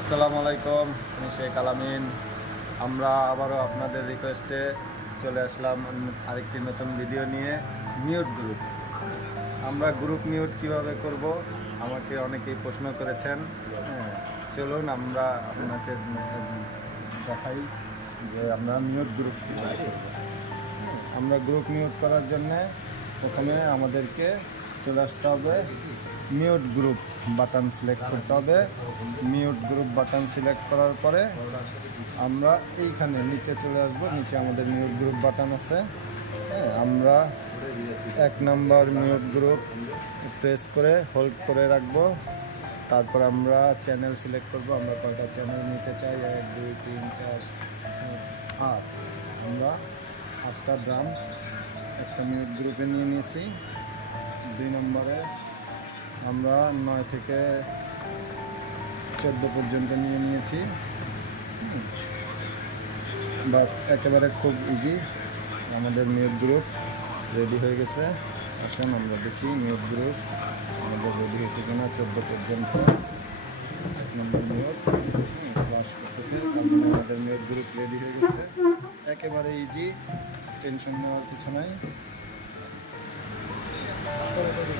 আসসালামু আলাইকুম, আমি শেখ আলামিন। আমরা আবারও আপনাদের রিকোয়েস্টে চলে আসলাম আরেকটি নতুন ভিডিও নিয়ে। মিউট গ্রুপ, আমরা গ্রুপ মিউট কিভাবে করব আমাকে অনেকেই প্রশ্ন করেছেন। চলুন আমরা আপনাকে দেখাই যে আমরা মিউট গ্রুপ কীভাবে করব। আমরা গ্রুপ মিউট করার জন্যে প্রথমে আমাদেরকে চলে আসতে হবে মিউট গ্রুপ বাটন সিলেক্ট করতে হবে। মিউট গ্রুপ বাটন সিলেক্ট করার পরে আমরা এইখানে নিচে চলে আসব। নিচে আমাদের মিউট গ্রুপ বাটন আছে। আমরা 1 নম্বর মিউট গ্রুপ প্রেস করে হোল্ড করে রাখবো। তারপর আমরা চ্যানেল সিলেক্ট করব। আমরা কয়টা চ্যানেল নিতে চাই, 1 2 3 4 8। আমরা 8টা ড্রামস একটা মিউট গ্রুপে নিয়ে নিয়েছি। 2 নম্বরে আমরা 9 থেকে 14 পর্যন্ত নিয়ে নিয়েছি। বাস, একেবারে খুব ইজি। আমাদের মিউট গ্রুপ রেডি হয়ে গেছে। আসুন আমরা দেখি মিউট গ্রুপ আমাদের রেডি হয়েছে কিনা। 14 পর্যন্ত 1 নম্বর মিউট ফ্লাশ করতেছে, তার মানে আমাদের মিউট গ্রুপ রেডি হয়ে গেছে। একেবারে ইজি, টেনশন নেওয়ার কিছু নাই।